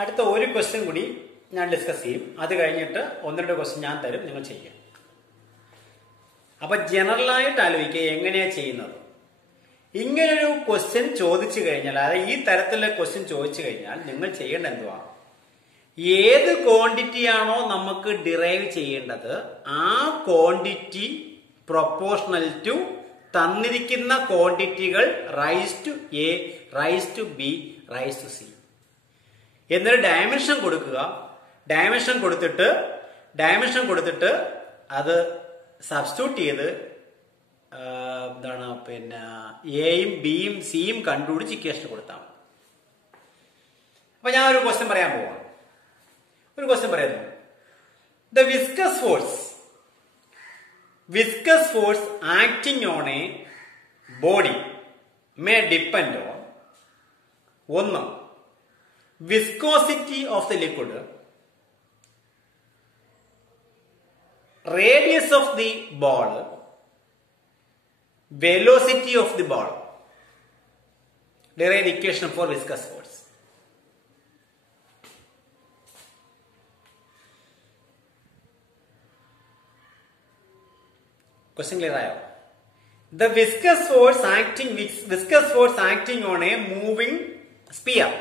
അടുത്ത ഒരു ക്വസ്റ്റ്യൻ കൂടി ഞാൻ ഡിസ്കസ് ചെയ്യും. അത് കഴിഞ്ഞിട്ട് ഒന്ന് രണ്ട് ക്വസ്റ്റ്യൻ ഞാൻ തരും, നിങ്ങൾ ചെയ്യാം. അപ്പൊ ജനറലായിട്ട് ആലോചിക്കുക എങ്ങനെയാ ചെയ്യുന്നത്. ഇങ്ങനൊരു ക്വസ്റ്റ്യൻ ചോദിച്ചു കഴിഞ്ഞാൽ, അതായത് ഈ തരത്തിലുള്ള ക്വസ്റ്റ്യൻ ചോദിച്ചു കഴിഞ്ഞാൽ നിങ്ങൾ ചെയ്യേണ്ട എന്തുവാ, ഏത് ക്വാണ്ടിറ്റി ആണോ നമുക്ക് ഡിറൈവ് ചെയ്യേണ്ടത് ആ ക്വാണ്ടിറ്റി പ്രൊപ്പോർഷണൽ ടു തന്നിരിക്കുന്ന ക്വാണ്ടിറ്റികൾ raise to A, raise to B, raise to C എന്നൊരു ഡയമെൻഷൻ കൊടുക്കുക. ഡയമെൻഷൻ കൊടുത്തിട്ട് അത് സബ്സ്റ്റിറ്റ്യൂട്ട് ചെയ്ത് എന്താണ് പിന്നെ എയും ബിയും സിയും കണ്ടുപിടിച്ച് ഇക്വേഷൻ കൊടുത്താൽ മതി. അപ്പൊ ഞാൻ ഒരു ക്വസ്റ്റ്യൻ പറയാൻ പോവാം. ഒരു ക്വസ്റ്റ്യൻ പറയുന്നു, the viscous force acting on a body may depend on ഒന്ന് viscosity of the liquid, radius of the ball, velocity of the ball. Derive the equation for viscous force. Question clear ആയോ? The viscous force acting on a moving sphere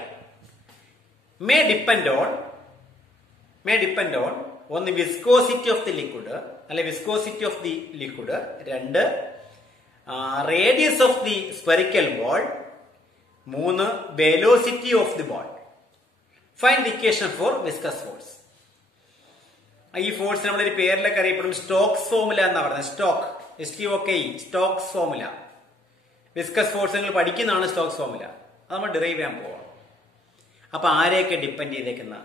may depend on one the viscosity of the liquid, രണ്ട് radius of the spherical ball, മൂന്ന് velocity of the ball. Find the equation for viscous force. ഈ force നമ്മളൊരു പേരിലൊക്കെ അറിയപ്പെടും Stokes formula എന്നാ പറയുന്നത്. Stokes formula. Viscous force നിങ്ങൾ പഠിക്കുന്നതാണ് Stokes formula. അത് നമ്മൾ ഡിറൈവ് ചെയ്യാൻ പോവാം. അപ്പൊ ആരെയൊക്കെ ഡിപ്പെൻഡ് ചെയ്തേക്കുന്ന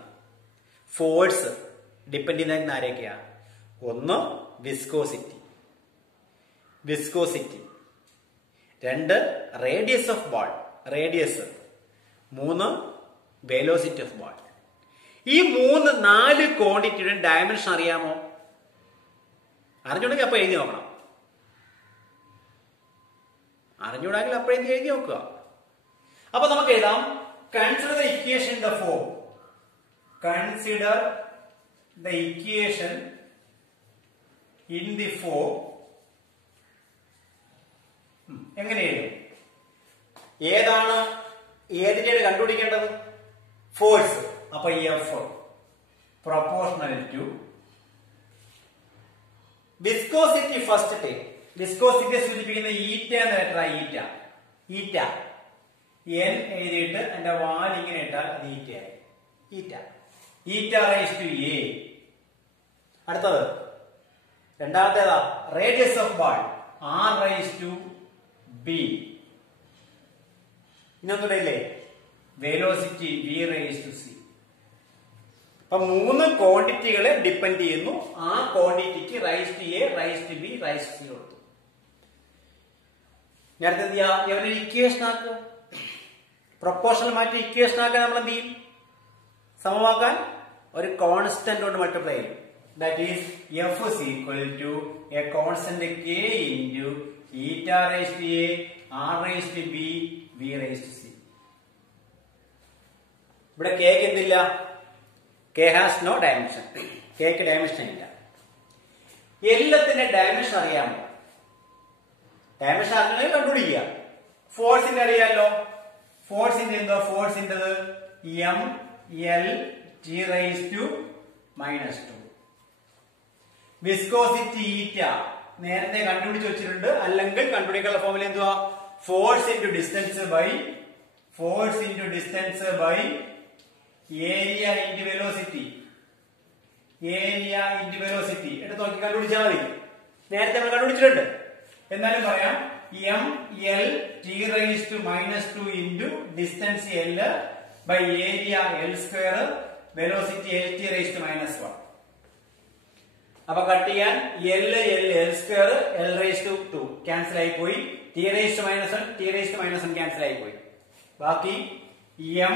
ഫോഴ്സ് ഡിപ്പെൻഡ് ചെയ്തേക്കുന്ന ആരെയൊക്കെയാ? ഒന്ന് വിസ്കോസിറ്റി, രണ്ട് റേഡിയസ് ഓഫ് ബോൾ, മൂന്ന് വെലോസിറ്റി ഓഫ് ബോൾ. ഈ നാല് ക്വാണ്ടിറ്റിയുടെ ഡയമെൻഷൻ അറിയാമോ? അറിഞ്ഞുണ്ടെങ്കിൽ അപ്പൊ എഴുതി നോക്കണം. അറിഞ്ഞൂടെങ്കിൽ അപ്പൊ എഴുതി നോക്കുക. അപ്പൊ നമുക്ക് എഴുതാം, consider the equation in the form. എങ്ങനെ എഴുതും? ഏതിന്റെയാണ് കണ്ടുപിടിക്കേണ്ടത്? ഫോഴ്സ്. അപ്പൊ F proportional to viscosity. First വിസ്കോസിറ്റിയെ സൂചിപ്പിക്കുന്ന ഈറ്റ എന്ന ലെറ്റർ. ഈറ്റ എൻ എഴുതിയിട്ട് എന്റെ വാൽ ഇങ്ങനെ ഇട്ടാൽ അത് ഈറ്റയായി. ഈറ്റ റൈസ് ടു എ. അടുത്തത് രണ്ടാമത്തേതാ radius of ball, R raise to B. ഇന്നൊന്നുമില്ലേ velocity, V raise to C. അപ്പൊ മൂന്ന് ക്വാണ്ടിറ്റികളെ ഡിപ്പെൻഡ് ചെയ്യുന്നു. ആ ക്വാണ്ടിറ്റിക്ക് raise to A, raise to B, raise to C കൊടുത്തു. ഞാൻ എന്ത് ചെയ്യാ? ഇവരൊരു ഇക്വേഷൻ ആക്കുക. പ്രൊപ്പോർഷണൽ മാറ്റി ഇക്വേഷൻ ആക്കാൻ നമ്മൾ എന്ത് ചെയ്യും? സമമാക്കാൻ ഒരു കോൺസ്റ്റന്റ് കൊണ്ട് മൾട്ടിപ്ലൈ ചെയ്യും. That is F is equal to a constant K into eta raise to A, R raise to B, V raise to C. ഇവിടെ കെക്ക് എന്തില്ല? K has no dimension. കെക്ക് ഡയമെൻഷൻ ഇല്ല. എല്ലാത്തിന്റെ ഡയമെൻഷൻ അറിയാമോ? ഡയമെൻഷൻ അറിയണമെങ്കിൽ കണ്ടുപിടിക്കുക. ഫോഴ്സിന്റെ അറിയാമല്ലോ. ഫോഴ്സിന്റെ M L T raise to -2. Viscosity eta നേരത്തെ കണ്ടുപിടിച്ച് വെച്ചിട്ടുണ്ട്. അല്ലെങ്കിൽ കണ്ടുപിടിക്കാനുള്ള ഫോർമുല എന്തുവാ? Force into distance by area into velocity. എടുത്ത് നോക്കി കണ്ടുപിടിച്ചാൽ മതി. നേരത്തെ നമ്മൾ കണ്ടുപിടിച്ചിട്ടുണ്ട്. എന്നാലും പറയാം, M L T raise to -2 into distance L by area L square, velocity L T raise to -1. അപ്പൊ കട്ട് ചെയ്യാൻ L square, L raise to 2 cancel ആയി പോയി. ടി റൈസ് ടു -1 ക്യാൻസൽ ആയി പോയി. ബാക്കി M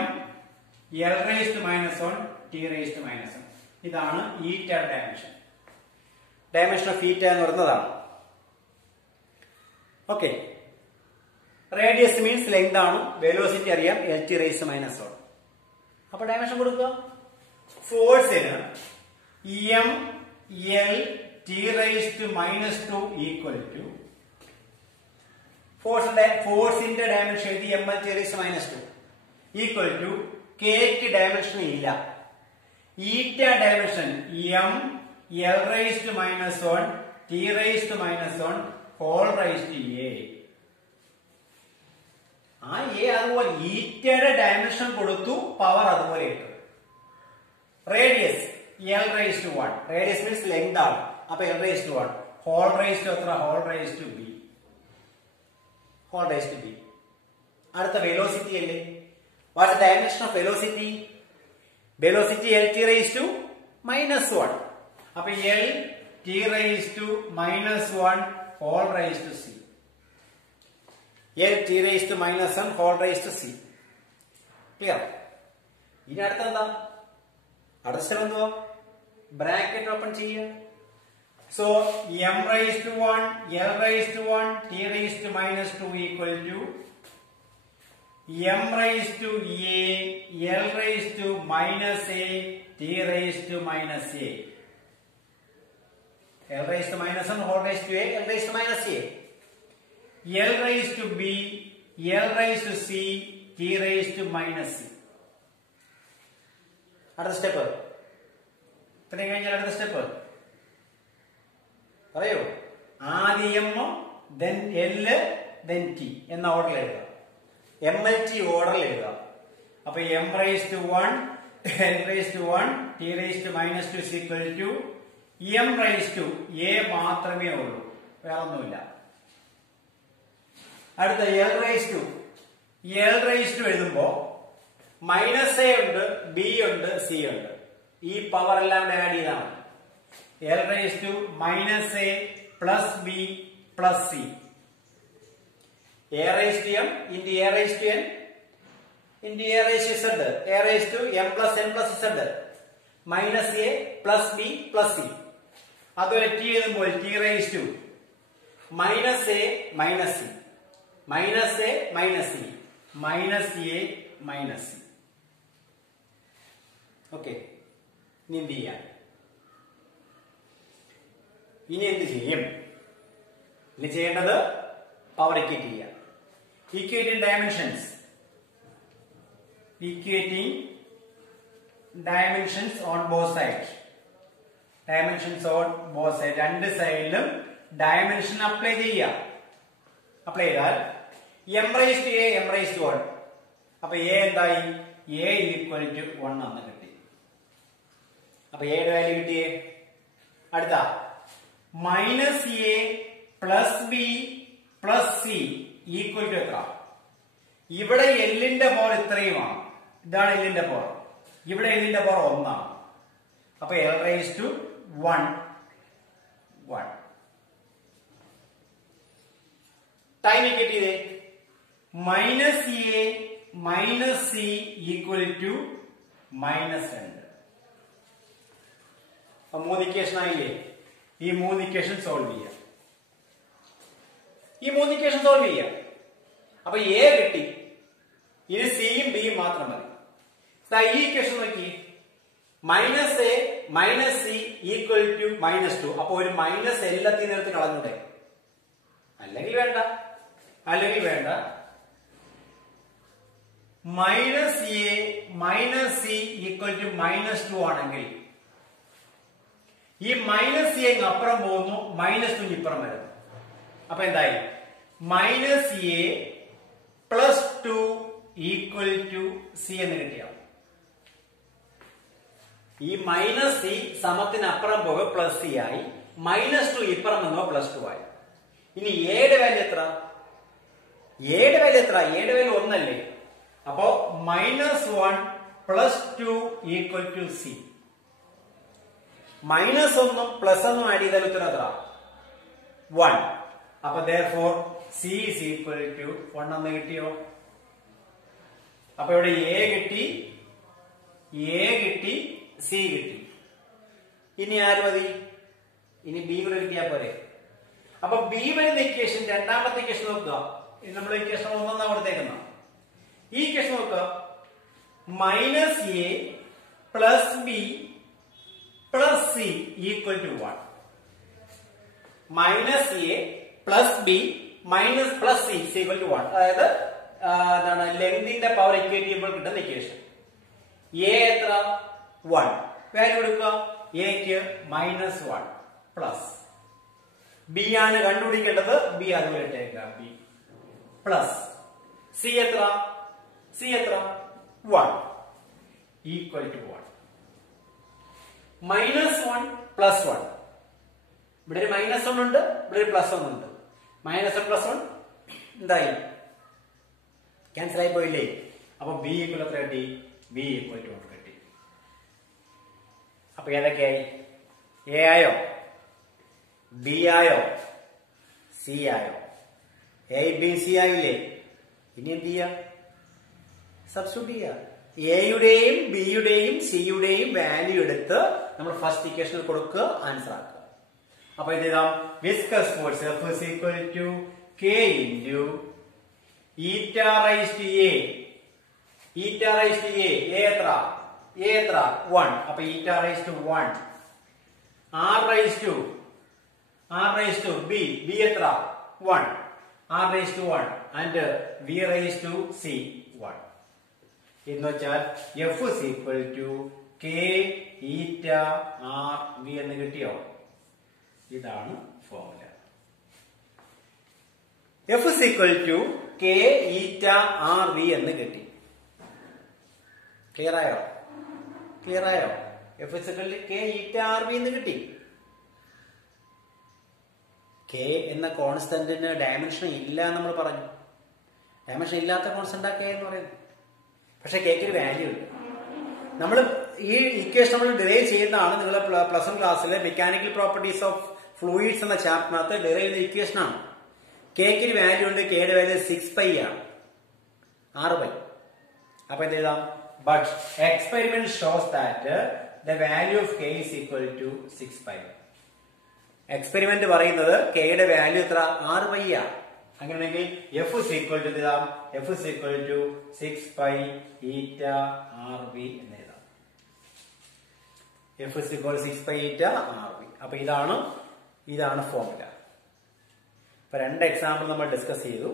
L raise to -1, T raise to -1. ഇതാണ് eta dimension. Dimension of eta എന്ന് പറയുന്നതാണ്. ഓക്കെ. റേഡിയസ് മീൻസ് ലെങ്ത് ആണ്. വെലോസിറ്റി അറിയാം, എൽ ടി റൈസ് ടു -1. അപ്പൊ ഡയമെൻഷൻ കൊടുക്കുക. ഫോഴ്സിന് M L T raise to -2 equal to ഫോഴ്സിന്റെ ഡയമെൻഷൻ എഴുതി M L T raise -2 equal to കെക്ക് ഡയമെൻഷൻ ഇല്ല. Eta dimension M L raise to -1 T raise to -1 whole raise to A. ആ A അതുപോലെ ഈറ്റയുടെ ഡയമെൻഷൻ കൊടുത്തു, പവർ അതുപോലെ ഇട്ടു. Radius L raise to 1, radius means length ആണ്. അപ്പൊ L raise to 1 whole raise to എത്ര? Whole raise to B. Whole raise to B. അടുത്ത വെലോസിറ്റി അല്ലേ? What's the dimension of velocity? Velocity L T raise to -1. അപ്പൊ L T raise to -1 whole raise to C. L T raise to -1 whole raise to C. Clear? ഇനി അടുത്തെന്താ? അടുത്ത step എന്തുവാ? Bracket open ചെയ്യുക. So M raise to 1 L raise to 1 T raise to -2 equal to M raise to a L raise to -a T raise to -a. L raised to -1 whole raised to a, L raised to -a. L raised to b, L raised to c, t raised to -c. അടുത്ത step ഇത്രയും കഴിഞ്ഞാൽ അടുത്ത step പറയൂ. ആദ്യം M, then L, then t എന്ന ഓർഡറിൽ എഴുതുക. MLT ഓർഡറിൽ എഴുതുക. അപ്പൊ m raised to 1, L raised to 1, t raised to -2 is equal to m raised to a മാത്രമേ ഉള്ളൂ, വേറെ ഒന്നുമില്ല. അടുത്ത L raised to എഴുതുമ്പോ -a ഉണ്ട്, b ഉണ്ട്, c ഉണ്ട്. ഈ പവർ എല്ലാം ആഡ് ചെയ്താൽ മതി. L raised to -a plus b plus c. A raised to m into a raised to n into a raised to z. A raised to m plus n plus z. -a plus b plus c. അതുപോലെ t എഴുതുമ്പോൾ t raised to -a minus c -a minus c minus a minus c. Okay, ഇനി എന്ത് ചെയ്യാം? ഇനി എന്ത് ചെയ്യും? ഇനി ചെയ്യേണ്ടത് പവർ ഇക്വേറ്റ് ചെയ്യാം. Equating dimensions, equating dimensions on both sides. Dimensions on both side, രണ്ട് സൈഡിലും ഡയമെൻഷൻ അപ്ലൈ ചെയ്യാം. അപ്ലൈ ചെയ്താൽ m raised to a m raised to 1. അപ്പൊ a എന്തായി? a ഈക്വൽ ടു 1 എന്ന് കിട്ടി. അപ്പൊ a യുടെ വാല്യൂ കിട്ടിയേ. അടുത്ത -a plus b plus c equal to എത്ര? ഇവിടെ എല്ലിന്റെ പവർ ഇത്രയുമാണ്, ഇതാണ് എല്ലിന്റെ പവർ. ഇവിടെ എല്ലിന്റെ പവർ 1 ആണ്. അപ്പൊ l raised to 1 1. Time equate ചെയ്തേ. -a minus c equal to -2. അപ്പൊ 3 ഇക്വേഷൻ ആയില്ലേ? ഈ 3 ഇക്വേഷൻ സോൾവ് ചെയ്യാം. അപ്പൊ a കിട്ടി. ഇനി സിയും ബിയും മാത്രം മതി. ഈ ഇക്വേഷൻ നോക്കി, -a minus c equal to -2. അപ്പൊ ഒരു മൈനസ് എല്ലാത്തിനും എടുത്ത് കളഞ്ഞൂടെ? അല്ലെങ്കിൽ വേണ്ട. -a minus c equal to -2 ആണെങ്കിൽ ഈ -a അപ്പുറം പോകുന്നു, -2 ഇപ്പുറം വരുന്നു. അപ്പൊ എന്തായി? -a plus 2 equal to c എന്ന് കിട്ടിയ ഈ -c സമത്തിനപ്പുറം പോകുക +c ആയി, -2 ഇപ്പുറം വന്നോ +2 ആയി. ഇനി a യുടെ വാല്യൂ എത്ര? a യുടെ വാല്യൂ 1 അല്ലേ? അപ്പോ -1 plus 2 equal to c. -1 plus 1 add ചെയ്താൽ ഉത്തരം എത്ര? 1. അപ്പൊ therefore c is equal to 1 എന്ന് കിട്ടിയോ? അപ്പൊ ഇവിടെ a കിട്ടി, c കിട്ടി. ഇനി ആര് മതി? ഇനി b കൂടെ കിട്ടിയാ പോരെ? അപ്പൊ b വരുന്ന ഇക്വേഷൻ, രണ്ടാമത്തെ ഇക്വേഷൻ നോക്കുക. നമ്മൾ ഇക്വേഷൻ 1 കൊടുത്തേക്കുന്ന ഈ ഇക്വേഷൻ നോക്കുക. minus a plus b plus c equal to 1. Minus a plus b minus plus c is equal to 1. അതായത് എന്താണ് ലെങ്തിന്റെ പവർ ഇക്വേറ്റ് ചെയ്യുമ്പോൾ കിട്ടുന്ന ഇക്വേഷൻ. a എത്ര 1 വാല്യൂ കൊടുക്കുക. a ക്ക് -1 പ്ലസ് b ആണ് കണ്ടുപിടിക്കേണ്ടത്. b അതുപോലെ ഇട്ടേക്കുക. b പ്ലസ് c എത്ര 1 ഈക്വൽ ടു 1. -1 പ്ലസ് 1. ഇവിടെ ഒരു -1 ഉണ്ട്, ഇവിടെ ഒരു +1 ഉണ്ട്. -1 + 1 എന്തായി? ക്യാൻസൽ ആയി പോയില്ലേ? അപ്പൊ b ഈക്വൽ എത്ര കിട്ടി? b ഈക്വൽ ടു 1 കിട്ടി. അപ്പൊ ഏതൊക്കെയായി? a ആയോ, b ആയോ, c ആയോ? a b c ആയില്ലേ? ഇനി എന്ത് ചെയ്യാ? സബ്സ്റ്റിറ്റ്യൂട്ട് ചെയ്യാ. എയുടെയും ബിയുടെയും സിയുടെയും വാല്യൂ എടുത്ത് നമ്മൾ ഫസ്റ്റ് ഇക്വേഷനിൽ കൊടുക്കുക, ആൻസർ ആക്കുക. അപ്പൊ ഇത് എഴുതാം. Viscous force F is equal to K into eta raised to A. eta raised to A. A എത്ര 1. അപ്പൊ eta raised to 1. R raised to B. B എത്ര 1. R raised to 1 and V raised to C 1. എന്ന് വെച്ചാൽ F is equal to K eta R V എന്ന് കിട്ടിയോ? ഇതാണ് formula. F is equal to K eta R V എന്ന് കിട്ടി. Clear ആയോ? F is equal to K eta R V എന്ന് കിട്ടി. K എന്ന കോൺസ്റ്റന്റിന് ഡയമെൻഷൻ ഇല്ല നമ്മൾ പറഞ്ഞു. ഡയമെൻഷൻ ഇല്ലാത്ത കോൺസ്റ്റന്റ് K എന്ന് പറയുന്നത്. പക്ഷെ Kക്ക് ഒരു വാല്യൂ ഉണ്ട്. നമ്മൾ ഈ ഇക്വേഷൻ നമ്മൾ ഡിറൈവ് ചെയ്യുന്നതാണ്. നിങ്ങൾ പ്ലസ് 1 ക്ലാസ്സിലെ മെക്കാനിക്കൽ പ്രോപ്പർട്ടീസ് ഓഫ് ഫ്ലൂയിഡ്സ് എന്ന ചാപ്റ്ററിനകത്ത് ഡിറൈവ് ചെയ്യുന്ന ഇക്വേഷൻ ആണ്. Kക്ക് ഒരു വാല്യൂ ഉണ്ട്. Kയുടെ വാല്യൂ 6π ആണ്, 6π. അപ്പൊ എന്ത് എഴുതാം? But experiment shows that the value of K is equal to 6π. Experiment പറയുന്നത് Kയുടെ വാല്യൂ എത്ര 6π ആണ്. അങ്ങനെയാണെങ്കിൽ F is equal to F is equal to 6π eta RV എന്ന് എഴുതാം. F is equal to 6π eta RV. അപ്പൊ ഇതാണ് ഫോർമുല. ഇപ്പൊ 2 എക്സാമ്പിൾ നമ്മൾ ഡിസ്കസ് ചെയ്തു.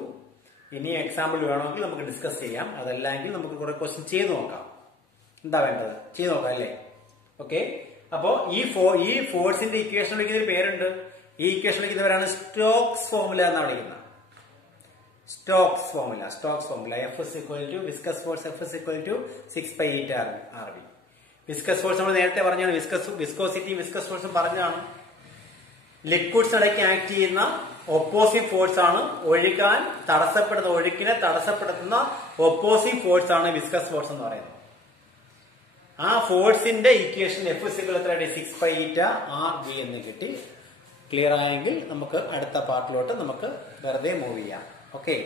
ഇനി എക്സാമ്പിൾ വേണമെങ്കിൽ നമുക്ക് ഡിസ്കസ് ചെയ്യാം. അതല്ലെങ്കിൽ നമുക്ക് കുറെ ക്വസ്റ്റ്യൻ ചെയ്ത് നോക്കാം. എന്താ വേണ്ടത്? ചെയ്ത് നോക്കാം അല്ലേ? ഓക്കെ. അപ്പോ ഈ ഫോഴ്സിന്റെ ഇക്വേഷൻ വിളിക്കുന്ന ഒരു പേരുണ്ട്. ഈ ഇക്വേഷൻ വിളിക്കുന്നവരാണ് സ്റ്റോക്സ് ഫോർമുല എന്നാണ് വിളിക്കുന്നത്. Stokes formula. F is equal to viscous force F is equal to 6π eta RV. Viscous force നമ്മൾ നേരത്തെ പറഞ്ഞാണ്. വിസ്കോസിറ്റിയും വിസ്കസ് ഫോഴ്സും പറഞ്ഞാണ്. ലിക്വിഡ്സ് ഇടയ്ക്ക് ആക്ട് ചെയ്യുന്ന ഒപ്പോസിറ്റ് ഫോഴ്സ് ആണ്. ഒഴുക്കിനെ തടസ്സപ്പെടുത്തുന്ന ഒപ്പോസിറ്റ് ഫോഴ്സ് ആണ് വിസ്കസ് ഫോഴ്സ് എന്ന് പറയുന്നത്. ആ ഫോഴ്സിന്റെ equation F is equal to 6π eta RV എന്ന് കിട്ടി. ക്ലിയർ ആയെങ്കിൽ നമുക്ക് അടുത്ത പാർട്ടിലോട്ട് നമുക്ക് വെറുതെ മൂവ് ചെയ്യാം. Okay.